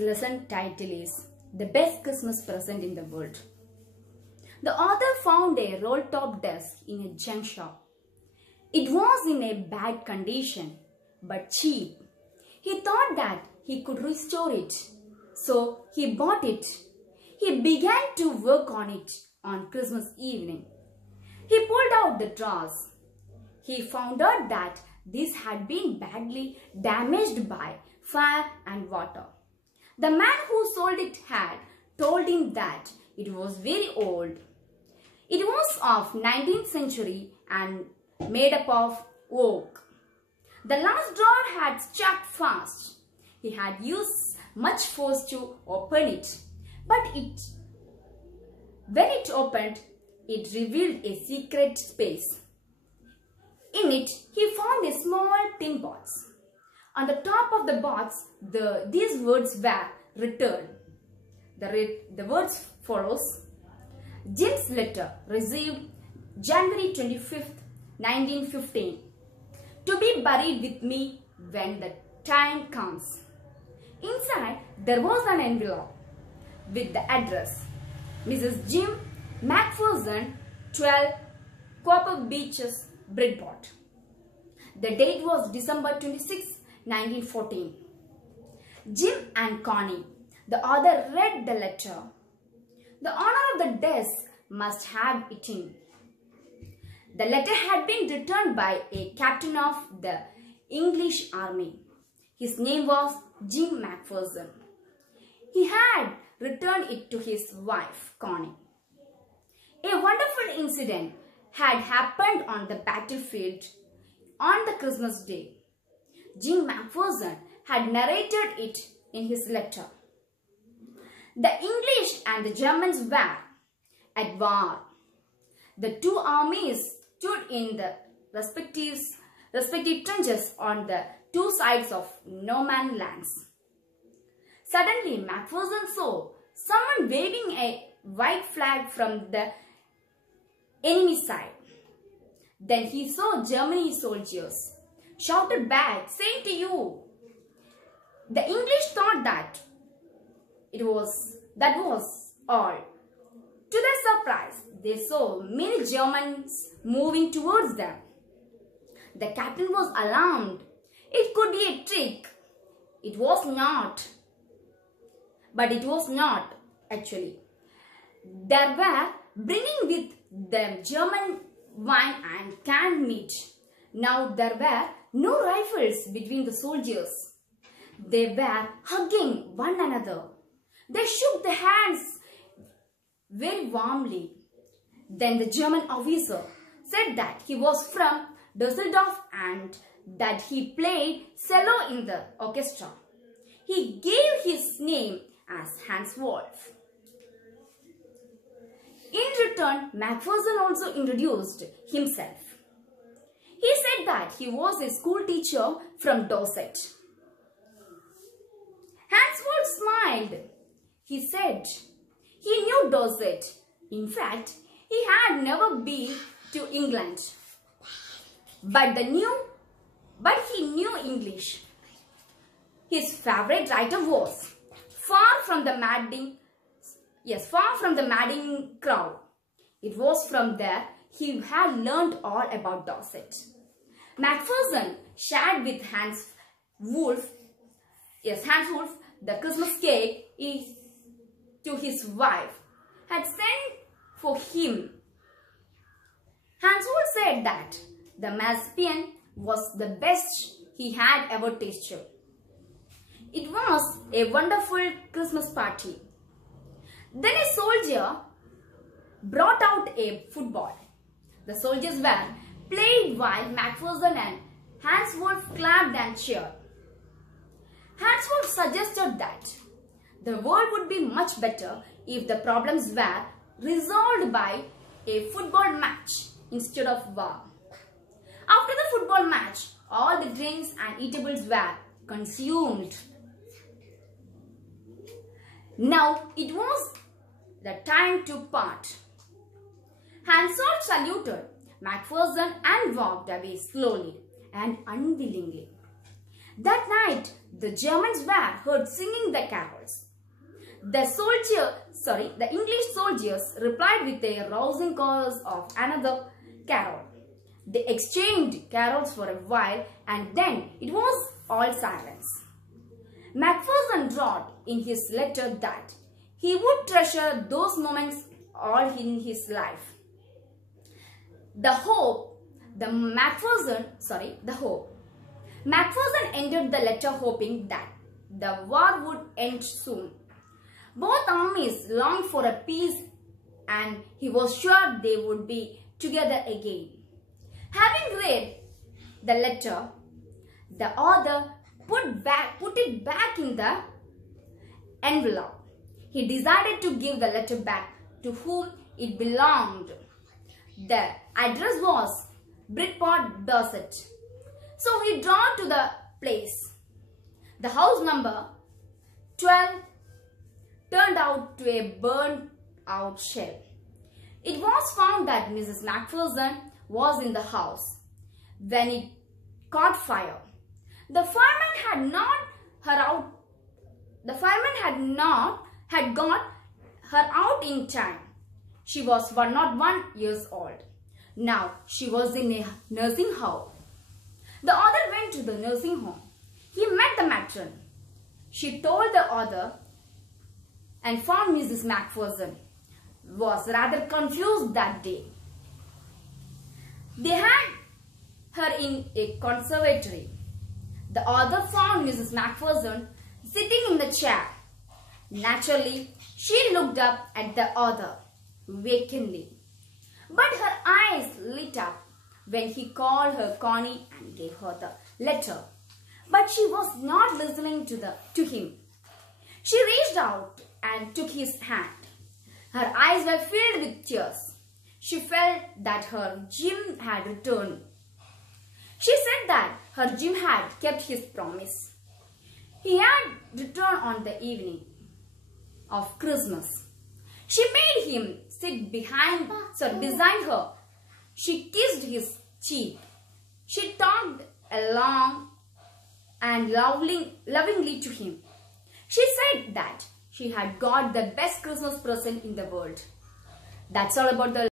lesson title is The Best Christmas Present in the World. The author found a roll-top desk in a junk shop. It was in a bad condition, but cheap. He thought that he could restore it, so he bought it. He began to work on it on Christmas evening. He pulled out the drawers. He found out that this had been badly damaged by fire and water. The man who sold it had told him that it was very old. It was of 19th century and made up of oak. The last drawer had stuck fast. He had used much force to open it, but when it opened, it revealed a secret space. In it, he found a small tin box. On the top of the box, these words were written. The words follows: Jim's letter received January 25th, 1915. To be buried with me when the time comes. Inside, there was an envelope with the address: Mrs. Jim Macpherson, 12 Copper Beaches, Bridport. The date was December 26, 1914. Jim and Connie. The author read the letter. The owner of the desk must have it in. The letter had been written by a captain of the English army. His name was Jim Macpherson. He had returned it to his wife, Connie. A wonderful incident had happened on the battlefield on the Christmas day. Jim Macpherson had narrated it in his letter. The English and the Germans were at war. The two armies stood in the respective trenches on the two sides of no man's lands. Suddenly, Macpherson saw someone waving a white flag from the enemy side. Then he saw German soldiers shouted back, saying to you. The English thought that was all. To their surprise, they saw many Germans moving towards them. The captain was alarmed. It could be a trick. It was not. But it was not, actually. They were bringing with them German wine and canned meat. Now there were no rifles between the soldiers. They were hugging one another. They shook their hands very warmly. Then the German officer said that he was from Düsseldorf and that he played cello in the orchestra. He gave his name as Hans Wolf. In return, Macpherson also introduced himself. He said that he was a school teacher from Dorset. Hans Wolf smiled. He said he knew Dorset. In fact, he had never been to England. But he knew English. His favorite writer was far from the madding crowd. It was from there he had learned all about Dorset. Macpherson shared with Hans Wolf the Christmas cake to his wife had sent for him. Hans Wolf said that the marzipan was the best he had ever tasted. It was a wonderful Christmas party. Then a soldier brought out a football. The soldiers were played while Macpherson and Hans Wolf clapped and cheered. Hans Wolf suggested that the world would be much better if the problems were resolved by a football match instead of war. After the football match, all the drinks and eatables were consumed. Now it was the time to part. Hans Wolf saluted Macpherson and walked away slowly and unwillingly. That night, the Germans were heard singing the carols. The English soldiers replied with a rousing chorus of another carol. They exchanged carols for a while and then it was all silence. Macpherson wrote in his letter that he would treasure those moments all in his life. Macpherson ended the letter hoping that the war would end soon. Both armies longed for a peace and he was sure they would be together again. Having read the letter, the author put it back in the envelope. He decided to give the letter back to whom it belonged. The address was Bridport, Dorset. So he drove to the place. The house number 12 turned out to a burned out shell. It was found that Mrs. Macpherson was in the house when it caught fire. The fireman had got her out in time. She was 101 years old. Now she was in a nursing home. The author went to the nursing home. He met the matron. She told the author and found Mrs. Macpherson was rather confused that day. They had her in a conservatory. The author found Mrs. Macpherson sitting in the chair. Naturally, she looked up at the author vacantly. But her eyes lit up when he called her Connie and gave her the letter. But she was not listening to him. She reached out and took his hand. Her eyes were filled with tears. She felt that her Jim had returned. She said that her Jim had kept his promise. He had returned on the evening of Christmas. She made him sit beside her. She kissed his cheek. She talked long and lovingly to him. She said that she had got the best Christmas present in the world. That's all about the